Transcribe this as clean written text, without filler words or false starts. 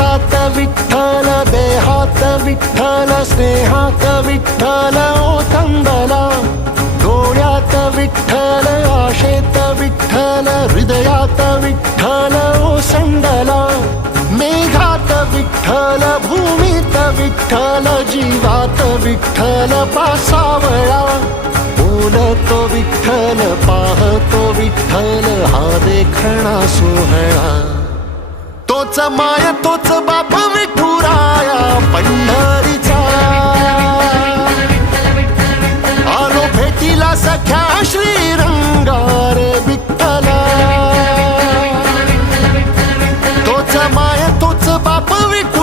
श्वासात विठ्ठल, देहात विठ्ठल, स्नेहात विठ्ठल ओथंबला. डोळ्यात विठ्ठल, आशेत विठ्ठल, हृदयात विठ्ठल ओसंडला. मेघात विठ्ठल, भूमीत विठ्ठल, जीवात विठ्ठल पासावळा. बोलतो विठ्ठल, पाहतो विठ्ठल, हा देखणा सोहळा. तोच माय तोच बाप विठुराया पंढरीचा. आलो भेटीला सख्या श्रीरंगार विठ्ठला. तोच माय तोच बाप विठुराया